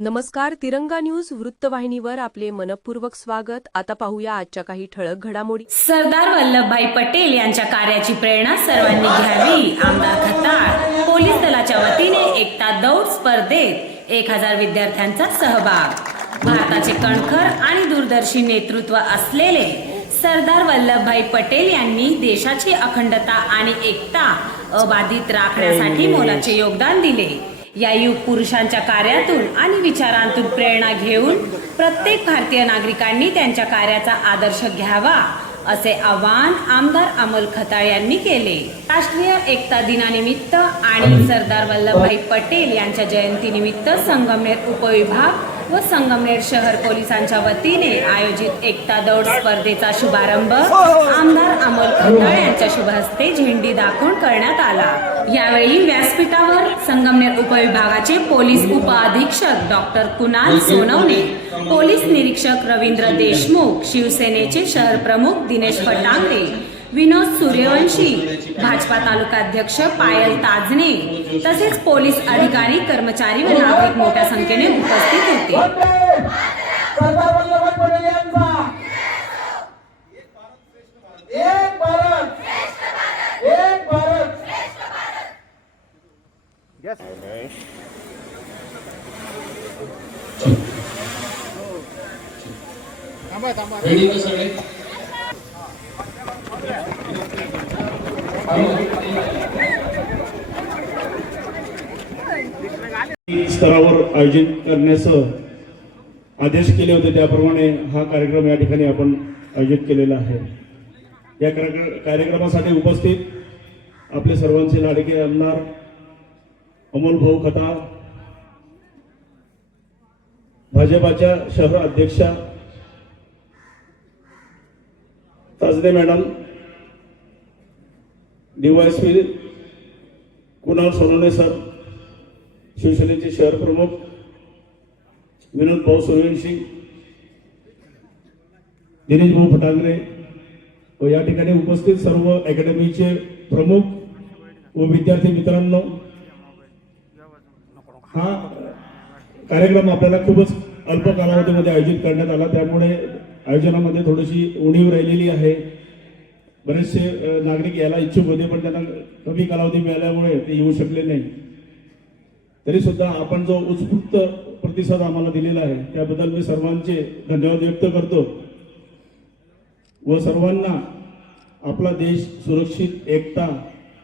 नमस्कार तिरंगा न्यूज वृत्तवाहिनीवर आपले मनपूर्वक स्वागत. आता पाहूया आजच्या काही ठळक घडामोडी. सरदार वल्लभभाई पटेल यांच्या कार्याची प्रेरणा सर्वांनी घ्यावी. आमदार खताळ पोलीस दलाच्या वतीने एकता दौड स्पर्धेत एक हजार विद्यार्थ्यांचा सहभाग. भारताचे कणखर आणि दूरदर्शी नेतृत्व असलेले सरदार वल्लभभाई पटेल यांनी देशाची अखंडता आणि एकता अबाधित राखण्यासाठी मोलाचे योगदान दिले. या युग पुरुषांच्या कार्यातून आणि विचारांतून प्रेरणा घेऊन प्रत्येक भारतीय नागरिकांनी त्यांच्या कार्याचा आदर्श घ्यावा असे आवाहन आमदार अमोल खताळ यांनी केले. राष्ट्रीय एकता दिनानिमित्त आणि सरदार वल्लभभाई पटेल यांच्या जयंतीनिमित्त संगमनेर उपविभाग व संगमनेर शहर पोलिसांच्या वतीने आयोजित एकता दौड स्पर्धेचा शुभारंभ आमदार अमोल खंडाळ यांच्या शुभ हस्ते झेंडी दाखवून करण्यात आला. यावेळी व्यासपीठावर संगमनेर उपविभागाचे पोलीस उपअधीक्षक डॉक्टर कुणाल सोनवणे पोलीस निरीक्षक रवींद्र देशमुख शिवसेनेचे शहर प्रमुख दिनेश फटांगरे विनोद सूर्यवंशी भाजपा तालुकाध्यक्ष पायल ताजने तसेच पोलीस अधिकारी कर्मचारी व नागरिक मोठ्या संख्येने उपस्थित होते. सरदार वल्लभभाई रेडी सगळे स्तरावर आयोजित करण्याचं आदेश केले होते. त्याप्रमाणे हा कार्यक्रम या ठिकाणी आपण आयोजित केलेला आहे. या कार्यक्रमासाठी उपस्थित आपले सर्वांचे लाडके आमदार अमोल भाऊ खता भाजपाच्या शहर अध्यक्षा Tajade madam DYSP Kunal Sonawane sir शिवसेनेचे शहर प्रमुख विनोद भाऊ सूर्यवंशी दिनेश भाऊ फटांगरे व या ठिकाणी उपस्थित सर्व अकॅडमीचे प्रमुख व विद्यार्थी मित्रांनो हा कार्यक्रम आपल्याला खूपच अल्प कालावधीमध्ये आयोजित करण्यात आला. त्यामुळे आयोजनामध्ये थोडीशी उणीव राहिलेली आहे. बरेचसे नागरिक यायला इच्छुक होते पण त्यांना कमी कालावधी मिळाल्यामुळे ते येऊ शकले नाही. तरी सुद्धा आपण जो उत्स्फूर्त प्रतिसाद आम्हाला दिलेला आहे त्याबद्दल मी सर्वांचे धन्यवाद व्यक्त करतो. व सर्वांना आपला देश सुरक्षित एकता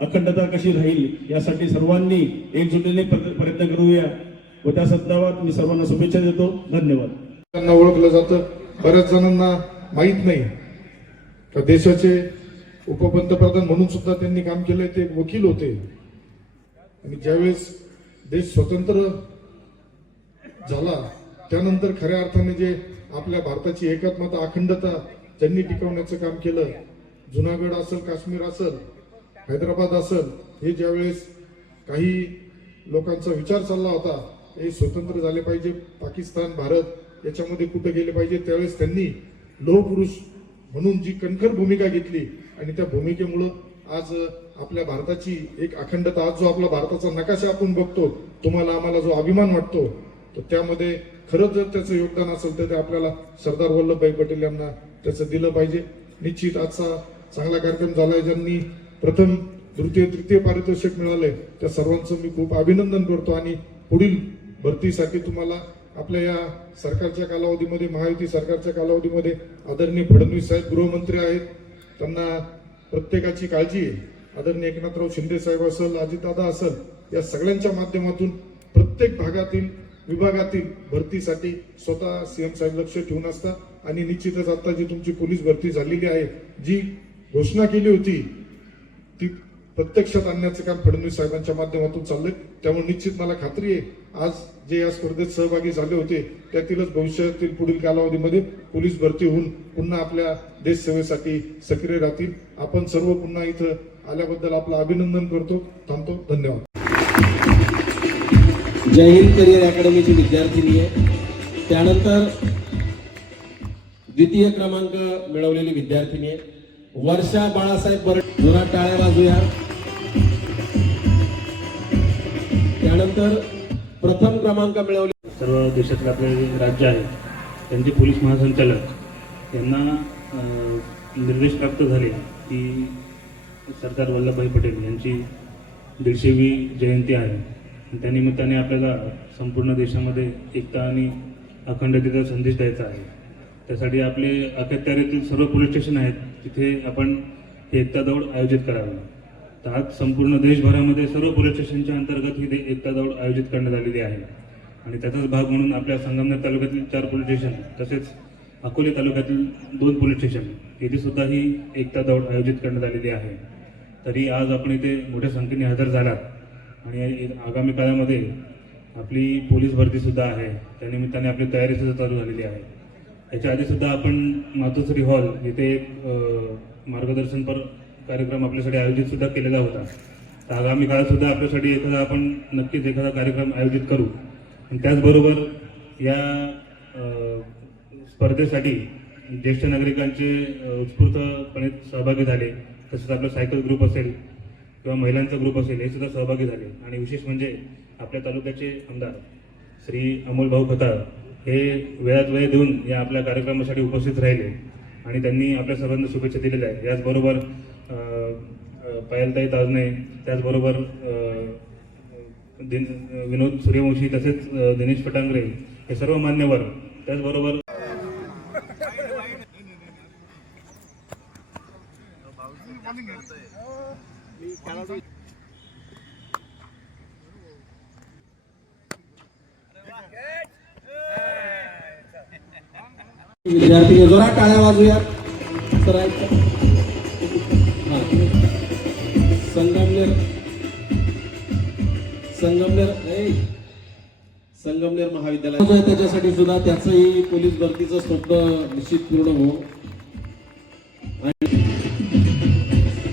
अखंडता कशी राहील यासाठी सर्वांनी एकजुटीने प्रयत्न करूया. व त्या संदर्भात मी सर्वांना शुभेच्छा देतो. धन्यवाद. त्यांना ओळखलं जातं. बऱ्याच जणांना माहीत नाही. का देशाचे उपपंतप्रधान म्हणून सुद्धा त्यांनी काम केलंय ते वकील होते. आणि ज्यावेळेस देश स्वतंत्र झाला त्यानंतर खऱ्या अर्थाने जे आपल्या भारताची एकात्मता अखंडता त्यांनी टिकवण्याचं काम केलं जुनागड असेल काश्मीर असेल हैदराबाद असेल हे ज्यावेळेस काही लोकांचा विचार चालला होता हे स्वतंत्र झाले पाहिजे पाकिस्तान भारत याच्यामध्ये कुठं गेले पाहिजे त्यावेळेस त्यांनी लोहपुरुष म्हणून जी कणखर भूमिका घेतली आणि त्या भूमिकेमुळं आज आपल्या भारताची एक अखंडता आज जो आपला भारताचा नकाशा आपण बघतो तुम्हाला आम्हाला जो अभिमान वाटतो तर त्यामध्ये खरंच जर त्याचं योगदान असेल तर ते आपल्याला सरदार वल्लभभाई पटेल यांना त्याचं दिलं पाहिजे. निश्चित आजचा चांगला कार्यक्रम झालाय ज्यांनी प्रथम तृतीय तृतीय पारितोषिक मिळालंय त्या सर्वांचं मी खूप अभिनंदन करतो. आणि पुढील भरतीसाठी तुम्हाला आपल्या या सरकारच्या कालावधीमध्ये महायुती सरकारच्या कालावधीमध्ये आदरणीय फडणवीस साहेब गृहमंत्री आहेत. त्यांना प्रत्येकाची काळजी आदरणीय एकनाथराव शिंदे साहेब असेल अजितदादा असेल या सगळ्यांच्या माध्यमातून प्रत्येक भागातील विभागातील भरतीसाठी स्वतः सीएम साहेब लक्ष ठेवून असतात. आणि निश्चितच आता जी तुमची पोलीस भरती झालेली आहे जी घोषणा केली होती ती प्रत्यक्षात आणण्याचं काम फडणवीस साहेबांच्या माध्यमातून चाललंय. त्यामुळे निश्चित मला खात्री आहे आज जे या स्पर्धेत सहभागी झाले होते त्यातीलच भविष्यातील पुढील कालावधीमध्ये पोलीस भरती होऊन पुन्हा आपल्या देश सेवेसाठी सक्रिय राहतील. आपण सर्व पुन्हा इथं आल्याबद्दल आपलं अभिनंदन करतो. थांबतो. धन्यवाद. जय हिंद करिअर अकॅडमीची विद्यार्थिनी आहे. त्यानंतर द्वितीय क्रमांक मिळवलेली विद्यार्थिनी आहे. वर्षा बाळासाहेब बरड जोरात टाळ्या वाजूया. त्यानंतर प्रथम क्रमांक मिळवले. सर्व देशातले आपले राज्य आहेत त्यांचे पोलीस महासंचालक यांना निर्देश प्राप्त झाले की सरदार वल्लभभाई पटेल यांची दीडशेवी जयंती आहे. त्यानिमित्ताने आपल्याला संपूर्ण देशामध्ये एकता आणि अखंडतेचा संदेश द्यायचा आहे. त्यासाठी आपले अखत्यारीतील सर्व पोलीस स्टेशन आहेत तिथे आपण हे एकता दौड आयोजित करावी. तर आज संपूर्ण देशभरामध्ये सर्व पोलीस स्टेशनच्या अंतर्गत ही एकता दौड आयोजित करण्यात आलेली आहे. आणि त्याचाच भाग म्हणून आपल्या संगमनेर तालुक्यातील चार पोलीस स्टेशन तसेच अकोले तालुक्यातील दोन पोलीस स्टेशन येथे सुद्धा ही एकता दौड आयोजित करण्यात आलेली आहे. तरी आज आपण इथे मोठ्या संख्येने हजर झालात. आणि आगामी काळामध्ये आपली पोलीस भरतीसुद्धा आहे. त्यानिमित्ताने आपली तयारीसुद्धा चालू झालेली आहे. याच्या आधीसुद्धा आपण मातोश्री हॉल इथे एक मार्गदर्शनपर कार्यक्रम आपल्यासाठी आयोजित सुद्धा केलेला होता. तर आगामी काळात सुद्धा आपल्यासाठी एखादा आपण नक्कीच एखादा कार्यक्रम आयोजित करू. आणि त्याचबरोबर या स्पर्धेसाठी ज्येष्ठ नागरिकांचे उत्स्फूर्तपणे सहभागी झाले. तसेच आपला सायकल ग्रुप असेल किंवा महिलांचा ग्रुप असेल हे सुद्धा सहभागी झाले. आणि विशेष म्हणजे आपल्या तालुक्याचे आमदार श्री अमोल भाऊ खताळ हे वेळात वेळ देऊन या आपल्या कार्यक्रमासाठी उपस्थित राहिले. आणि त्यांनी आपल्या सर्वांना शुभेच्छा दिलेल्या आहेत. याचबरोबर पायलताई ताजने त्याचबरोबर दिन विनोद सूर्यवंशी तसेच दिनेश फटांगरे हे सर्व मान्यवर त्याचबरोबर विद्यार्थी जोरात टाळ्या वाजूया सर ऐका. संगमनेर. संगमनेर ए, संगमनेर महाविद्यालय. त्याच्यासाठी सुद्धा त्याचंही पोलीस भरतीचं स्वप्न निश्चित पूर्ण हो. आणि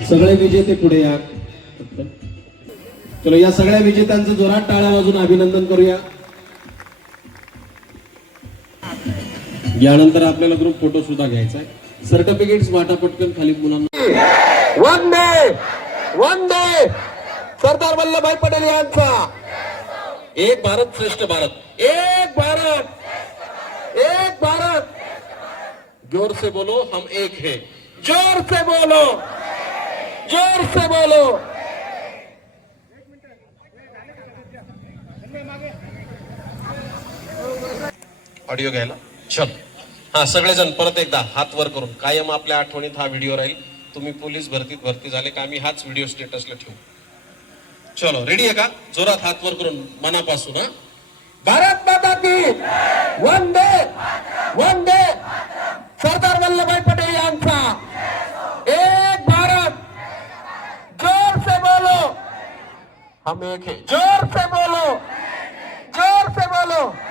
सगळे विजेते पुढे या. चलो या सगळ्या विजेत्यांचं जोरात टाळ्या वाजून अभिनंदन करूया. यानंतर आपल्याला ग्रुप फोटो सुद्धा घ्यायचा आहे. सर्टिफिकेट्स वाटा पटकन खाली मुलांना. वंदे! सरदार वल्लभभाई पटेल यांचा. एक भारत श्रेष्ठ भारत. एक भारत! एक भारत! जोर से बोलो हम एक है. जोर से बोलो! जोर से बोलो! ऑडिओ घ्यायला? चल. हा सगळेजण परत एकदा हात वर करून कायम आपल्या आठवणीत हा व्हिडिओ राहील. तुम्ही पोलीस भरतीत भरती झाले का आम्ही हाच व्हिडिओ स्टेटसला ठेवू. चलो रेडी आहे का? जोरात हात वर करून मनापासून हा? भारत माता की वंदे! वंदे! सरदार वल्लभभाई पटेल यांचा. एक भारत! जोर से बोलो! हम एक है। जोर से बोलो! जोर से बोलो!